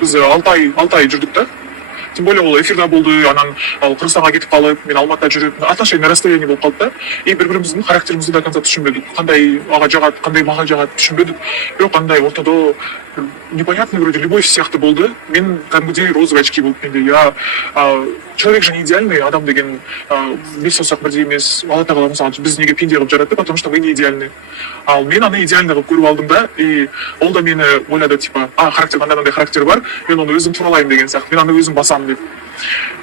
Біз 6 ай жүрдік та. Тем более ол эфирда болды, анан ал Кыргызстанга кетип калып, мен Алматыда жүрөт. Отношение на расстоянии болуп калды да. И бири-биримиздин характерибизди до конца түшүнбөдүк. Кандай ага жагат, кандай мага жагат түшүнбөдүк. Бирок андай ортодо непонятный вроде любовь сыяктуу болду. Мен кәдімгідей розовый очки болуп менде. Я человек же не идеальный, адам деген бес саусак бирдей эмес. Алла Тағала мисалы биз неге пенде кылып жаратты, потому что мы не идеальны. Ал мен аны идеальный кылып көрүп алдым да, и ол да мени ойлады, типа, характер кандай характер бар, мен оны өзүм тууралайм деген сыяктуу. Мен аны өзүм басам деп.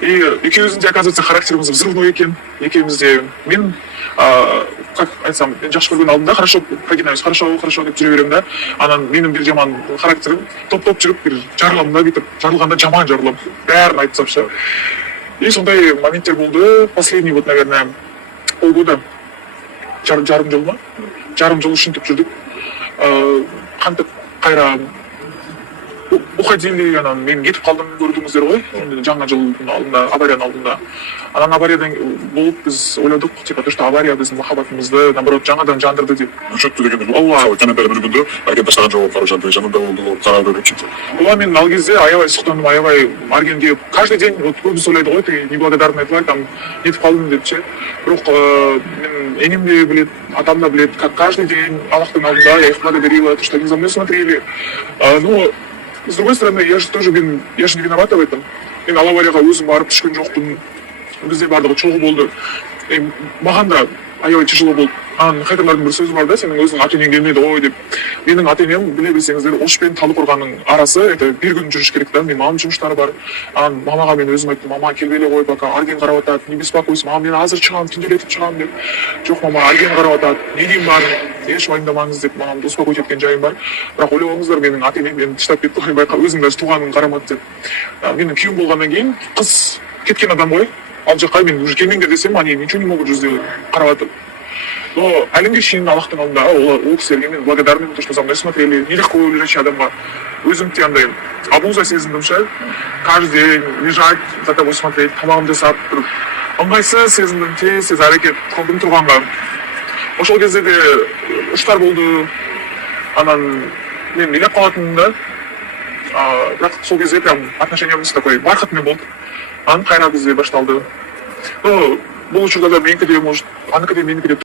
И экөөбүздүн де оказывается характерибиз взрывной экен. Экөөбүз де мен как айтсам, мен жакшы көргөн алдымда хорошо прогинаюсь, хорошо деп жүрө берем да. Анан менин бир жаман характерим топ жүрүп бир жарылам да, битип жарылганда жаман жарылам. Баарын айтып салчу. И сондай моменттер болду. Последний вот, наверное, полгода, жарым жыл ма? Жарым жыл ушинтип жүрдүк. Кантип кайра уходили, анан мен кетип калдым, көрдүңүздөр го. Жаңа жылдын алдында, авариянын алдында. Анан авариядан болуп биз ойлодук, типа, то что авария биздин махаббатыбызды наоборот жаңадан жандырды деп. Чөктү дегенде камерада бір күндө арген таштаган жолу барып жатты, жанында болду, карады деп чыкты. Ооба, мен ал кезде аябай суктандым, аябай аргенге каждый день вот көбүс ойлойт го, ты неблагодарный тварь, там нетип калдым депчи. Бирок мен энем да билет, атам да билет, как каждый день Аллахтын алдында я их благодарила, то что они за мной смотрели. Но с другой стороны, я же не виновата в этом. Мен ал аварияга өзүм барып түшкөн жокмун. Бизде бардыгы чогуу болду. Маған да аябай тяжело болду. Анан хайдарлардын бир сөзү бар да, сенин өзүң ата энең келмеди ой деп. Менин ата энем, биле билсеңиздер, Ош менен Талдыкорганын арасы, это бир күн жүрүш керек да. Мен мамамдын жумуштары бар. Анан мамага мен өзүм айттым, мама келбей кой, пока арген карап атат, не беспокойся, мама мен азыр чыгам, түнделетип чыгам деп. Жок, мама арген карап атат, не дейм бар, эч уайымдамаңыз деп мамамды успокоить эткен жайым бар. Бирок ойлобоңуздар, менин ата энем мени таштап кетти ғой, байка өзүң да тууганың карамат деп. Менин күйөөм болгандан кийин кыз кеткен адам ғой. Ал жака мен уже келмеңдер десем, они ничего не могут жүзде карап атып. Но әлемге чейин Аллахтын алдында ол кісілерге мен благодарный, то что за мной смотрели, нелегко лежачий адамға өзім те андай абуза сезіндім ше, каждый день лежать, за тобой смотреть, тамағымды жасап тұрып, ыңғайсыз сезіндім, тез әрекет қылдым тұрғанға. Ошол кезде де уштар болды, анан мен үйлеп қалатынмын да, бірақ сол кезде прям отношениямыз такой бархатный болды. Анан кайра бизде башталды. Ну, бұл учурда да меники де, может, аныкі де меники де